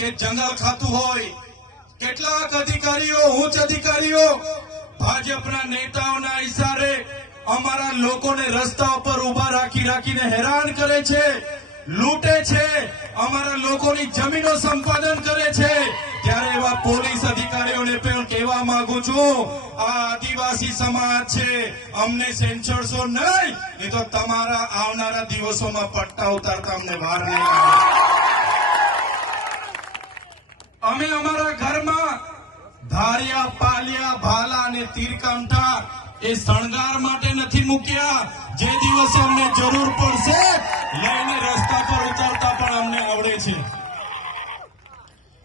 કે જંગલ ખાતું હોય, કેટલાક અધિકારીઓ, ઉચ્ચ અધિકારીઓ ભાજપના નેતાઓના ઇશારે અમારા લોકોને રસ્તા ઉપર ઉભા રાખીને હેરાન કરે છે, લૂંટે છે, અમારા લોકોની જમીનો સંપાદન કરે છે। ત્યારે એવા પોલીસ અધિકારીઓને પણ કહેવા માંગુ છું, આ આદિવાસી સમાજ છે, અમને સેન્સરશો નહીં, નહીં તો તમારા આવનારા દિવસોમાં પટ્ટા ઉતારતા અમને વાર નહીં લાગે। અમે અમારા ઘરમાં ધારિયા, પાલિયા, ભાલા અને તીરકામઠા એ શણગાર માટે નથી મૂક્યા, જે દિવસે અમને જરૂર પડશે લઈને રસ્તા પર ઉતારતા પણ અમને આવડે છે।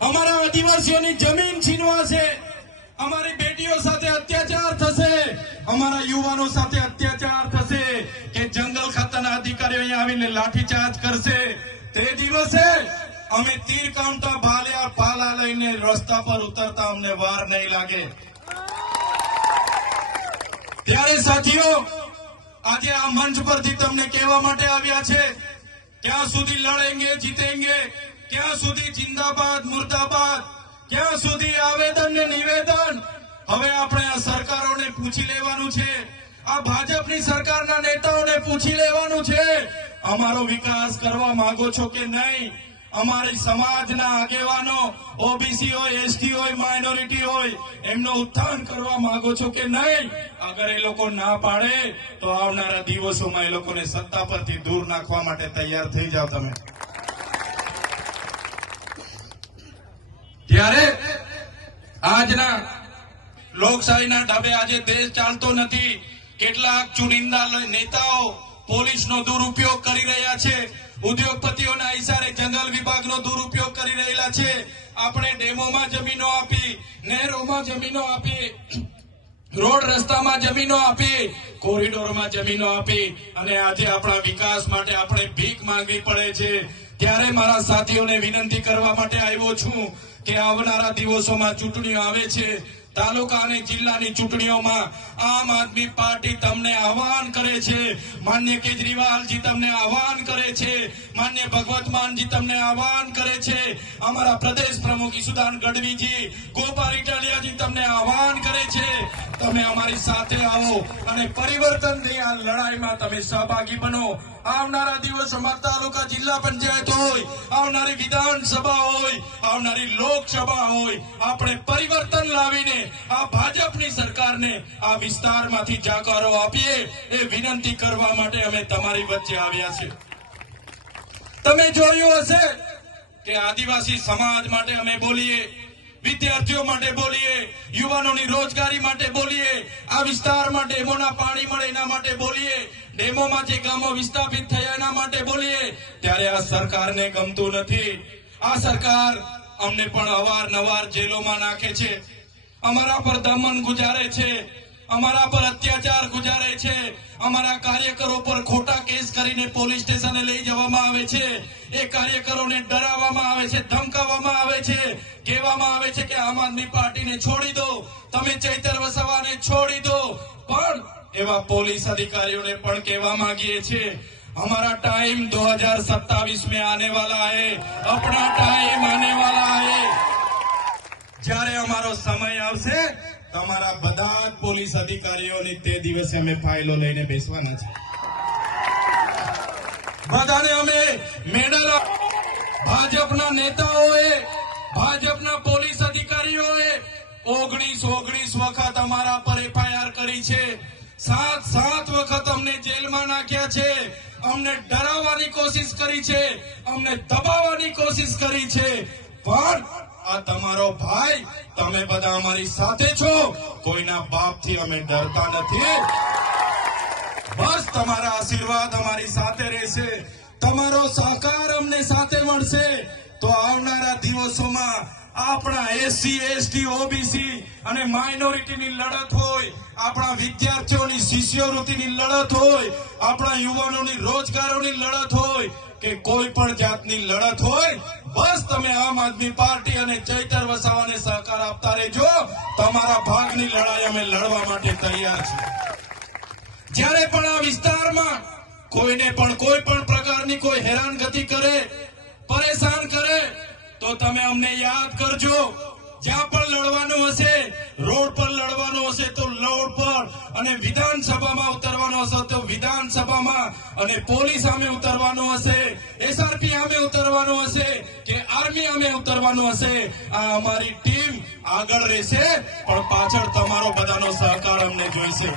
અમારા આદિવાસીઓની જમીન છીનવાશે, અમારી બેટીઓ સાથે અત્યાચાર થશે, અમારા યુવાનો સાથે અત્યાચાર થશે, કે જંગલ ખાતાના અધિકારીઓ અહીંયા આવીને લાઠીચાર્જ કરશે, તે દિવસે અમે તીરકામઠા, ભાલિયા, પાલા લઈને રસ્તા પર ઉતરતા અમને વાર નહીં લાગે। ત્યારે સાથીઓ, આજે આ મંચ પરથી તમને કહેવા માટે આવ્યા છે, ક્યાં સુધી લડેંગે જીતેંગે, ક્યાં સુધી જિંદાબાદ મુર્દાબાદ, ક્યાં સુધી આવેદન ને નિવેદન। હવે આપણે આ સરકારોને પૂછી લેવાનું છે, આ ભાજપની સરકારના નેતાઓને પૂછી લેવાનું છે, અમારો વિકાસ કરવા માંગો છો કે નહીં? અમારી સમાજના આગેવાનો, ઓબીસી હોય, એસટી હોય, માઇનોરિટી હોય, એમનો ઉત્થાન કરવા માંગો છો કે નહીં? અગર એ લોકો ના પાડે તો આવનારા દિવસોમાં એ લોકોને સત્તા પરથી દૂર નાખવા માટે તૈયાર થઈ જાવ તમે। ત્યારે આજના લોકશાહીના ઢબે આજે દેશ ચાલતો નથી। કેટલાક ચુનિંદા નેતાઓ પોલીસનો દુરુપયોગ કરી રહ્યા છે, ઉદ્યોગપતિઓના ઇશારે જંગલ વિભાગનો દુરુપયોગ કરી રહેલા છે। આપણે ડેમોમાં જમીનો આપી, નહેરોમાં જમીનો આપી, રોડ રસ્તામાં જમીનો આપી, કોરિડોરમાં જમીનો આપી, અને આજે આપણા વિકાસ માટે આપણે ભીખ માંગવી પડે છે। ત્યારે મારા સાથીઓને વિનંતી કરવા માટે આવ્યો છું કે આવનારા દિવસોમાં ચૂંટણીઓ આવે છે, તાલુકા અને જિલ્લાની ચૂંટણીઓમાં આમ આદમી પાર્ટી તમને આહવાન કરે છે, માન્ય કેજરીવાલજી તમને આહવાન કરે છે, માન્ય ભગવત માનજી તમને આહવાન કરે છે, અમારા પ્રદેશ પ્રમુખ ઈસુદાન ગઢવીજી, ગોપાલ ઇટાલિયાજી તમને આહવાન કરે છે, તમે અમારી સાથે આવો અને પરિવર્તનની આ લડાઈમાં તમે સહભાગી બનો। આવનારા દિવસોમાં તાલુકા જિલ્લા પંચાયત હોય, આવનારી વિધાનસભા હોય, આવનારી લોકસભા હોય, આપણે પરિવર્તન લાવીને આ ભાજપની સરકારને આ વિસ્તારમાંથી જાકારો આપીએ, એ વિનંતી કરવા માટે અમે તમારી વચ્ચે આવ્યા છે। તમે જોયું હશે કે આદિવાસી સમાજ માટે અમે બોલીએ, વિદ્યાર્થીઓ માટે બોલીએ, યુવાનોની રોજગારી માટે બોલીએ, આ વિસ્તારમાં ડેમોના પાણી મળે એના માટે બોલીએ, ડેમોમાં જે ગામો વિસ્થાપિત થયા એના માટે બોલીએ। ત્યારે આ સરકારને ગમતું નથી। આ સરકાર અમને પણ અવારનવાર જેલોમાં નાખે છે, અમારા પર દમન ગુજારે છે, અમારા પર અત્યાચાર ગુજારે છે, અમારા કાર્યકરો પર ખોટા કેસ કરીને પોલીસ સ્ટેશને લઈ જવામાં આવે છે, એ કાર્યકરોને ડરાવવામાં આવે છે, ધમકાવવામાં આવે છે, કહેવામાં આવે છે કે આમ આદમી પાર્ટીને છોડી દો, તમે ચૈતર વસાવાને છોડી દો। પણ એવા પોલીસ અધિકારીઓને પણ કહેવા માંગીએ છીએ, हमारा टाइम 2027 में आने वाला है, अपना टाइम आने वाला है। જ્યારે અમારો સમય આવશે તમારા બધા પોલીસ અધિકારીઓની તે દિવસે અમે ફાઇલો લઈને બેસવાના છે। બધાને અમે મેડલ, ભાજપના નેતાઓએ, ભાજપના પોલીસ અધિકારીઓએ 19 વખત અમારા પર એફઆઈઆર કરી છે, 7 વખત અમને જેલમાં નાખ્યા છે, અમને ડરાવવાની કોશિશ કરી છે, અમને દબાવવાની કોશિશ કરી છે। પણ આ તમારો ભાઈ, તમે બધા અમારી સાથે છો, કોઈના બાપથી અમે ડરતા નથી। બસ તમારા આશીર્વાદ અમારી સાથે રહેશે, તમારો સહકાર અમને સાથે મળશે, તો આવનારા દિવસોમાં આપણા એસસી, એસટી, ઓબીસી અને માઇનોરિટીની લડત હોય, આપણા વિદ્યાર્થીઓની શિષ્યવૃત્તિની લડત હોય, આપણા યુવાનોની રોજગારોની લડત હોય કે કોઈ પણ જાતની લડત હોય, બસ તમે આમ આદમી પાર્ટી અને ચૈતર વસાવાને સહકાર આપતા રહેજો। તમારા ભાગની લડાઈ અમે લડવા માટે તૈયાર છીએ। જ્યારે પણ આ વિસ્તારમાં કોઈને પણ કોઈ પણ પ્રકારની કોઈ હેરાનગતિ કરે, પરેશાન કરે, તો તો તમે અમને યાદ કરજો. જ્યાં પણ લડવાનું હશે, રોડ પર લડવાનું હશે તો રોડ પર, અને વિધાનસભામાં ઉતરવાનું હશે તો વિધાનસભામાં, અને પોલીસ સામે ઉતરવાનું હશે, એસઆરપી સામે ઉતરવાનું હશે કે આર્મી સામે ઉતરવાનું હશે. આ અમારી ટીમ આગળ રહેશે, પણ પાછળ તમારો બધાનો સહકાર અમને જોઈશે.